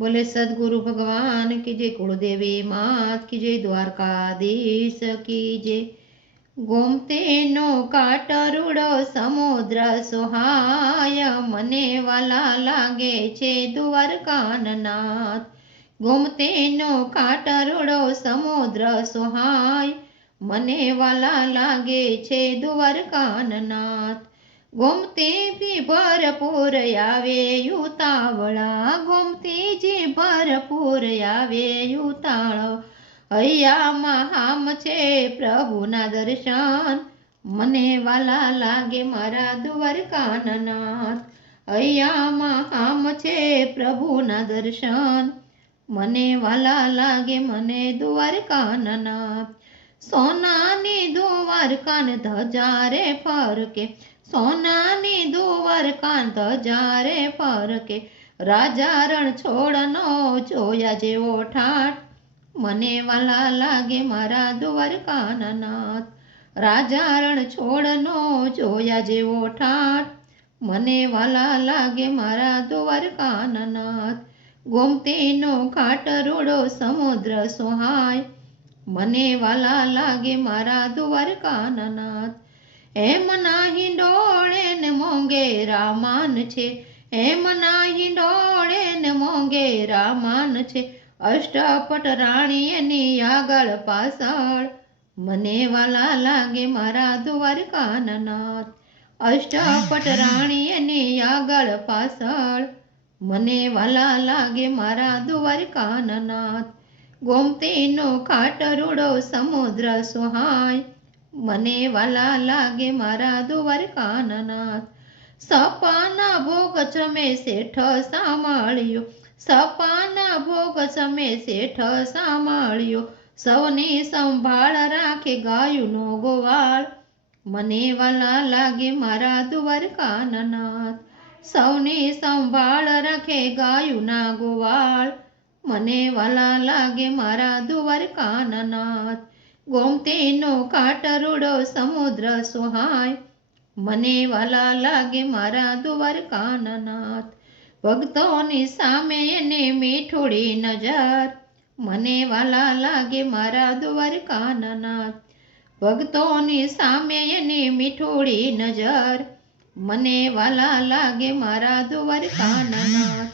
બોલે, સદગુરુ ભગવાન, કી જય કુળદેવી માત, કી જય દ્વારકાધીશ, કી જય ગોમતેનો કાટરૂડો, સમુદ્ર સોહાય, મને વાલા લાગે છે દ્વારકાનાથ ગોમતેનો કાટરૂડો, સમુદ્ર સોહાય, મને વાલા લાગે છે દ્વારકાનાથ ગોમતી બી ભરપૂર આવે યુતાવળા, ગોમતી જે ભરપૂર આવે યુતાળ. હૈયામાં હામ છે પ્રભુના દર્શન, મને વાલા લાગે મારા દ્વારકાનાથ હૈયામાં હામ છે પ્રભુના દર્શન, મને વાલા લાગે મને દ્વારકાનાથ સોનાની દ્વારકાન ધજારે ફરકે સોનાની દુવર કાંત જારે પરકે રાજા રણ છોડનો જોયા જેવો ઠાઠ. મને વાલા લાગે મારા દ્વારકાનાથ રાજા રણ છોડનો જોયા જેવો ઠાઠ. મને વાલા લાગે મારા દ્વારકાનાથ ગોમતીનો ખાટ રોડો સમુદ્ર સોહાય. મને વાલા લાગે મારા દ્વારકાનાથ એમ નાહી ડોળે ને મોંઘેરા રામાન છે. એમ નાહી ડોળે ને મોંઘેરા રામાન છે. અષ્ટપટ રાણી એની આગળ પાછળ મને વાલા લાગે મારા દ્વારકાનાથ અષ્ટપટ રાણી એની આગળ પાછળ મને વાલા લાગે મારા દ્વારકાનાથ ગોમતીનો ખાટ રૂડો સમુદ્ર સોહાય. મને વાલા લાગે મારા દ્વારકાનાથ સપાના ભોગ ચમે શેઠ સાંભળ્યો. સપાના ભોગ ચમે શેઠ સાંભળ્યો. સૌની સંભાળ રાખે ગાયુંનો ગોવાળ. મને વાલા લાગે મારા દ્વારકાનાથ સૌની સંભાળ રાખે ગાયુંના ગોવાળ. મને વાલા લાગે મારા દ્વારકાનાથ ગોમતીનો કાટરૂડો સમુદ્ર સુહાય. મને વાલા લાગે મારા દ્વારકાનાથ. ભક્તોની સામે એને મીઠોડી નજર. મને વાલા લાગે મારા દ્વારકાનાથ. ભક્તોની સામે એને મીઠોડી નજર. મને વાલા લાગે મારા દ્વારકાનાથ.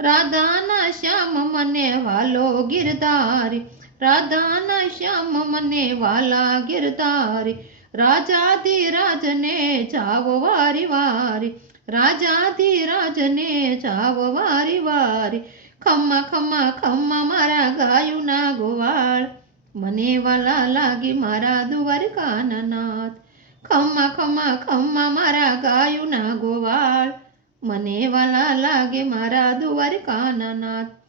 રાધાના શ્યામ મને વાલો ગિરધારી. રાધાના શ્યામ મને વાલા ગિરધારી રાજાધિરાજને જાવ વારી વારી. રાજાધિરાજને જાવ વારી વારી. ખમ્મા ખમ્મા ખમ્મા મારા ગાયુના ગોવાળ. મને વાલા લાગી મારા દ્વારકાનાથ ખમ્મા ખમ્મા ખમ્મા મારા ગાયુના ગોવાળ. મને વાલા લાગે મારા દ્વારકાનાથ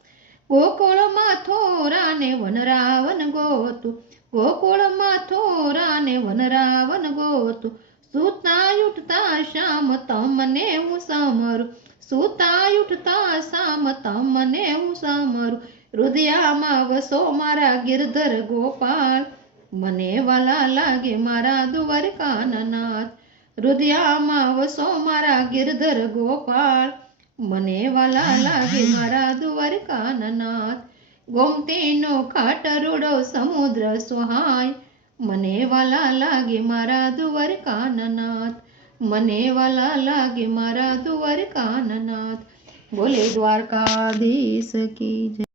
ગોકુળમાં થોરાને વનરાવન ગોતું. ગોકુળમાં થોરાને વનરાવન ગોતું. સુતા ઉઠતા શામ તમને હું સમરું. સુતા ઉઠતા શામ તમને હું સમરું. હૃદયામાં વસો મારા ગિરધર ગોપાલ. મને વાલા લાગે મારા દ્વારકાનાથ હૃદયામાં વસો મારા ગિરધર ગોપાળ મને વાલા લાગે મારા દ્વારકાનાથ ગોમતીનો ખાટ રૂડો સમુદ્ર સોહાય મને વાલા લાગે મારા દ્વારકાનાથ મને વાલા લાગે મારા દ્વારકાનાથ બોલે દ્વારકાધીશ કી જય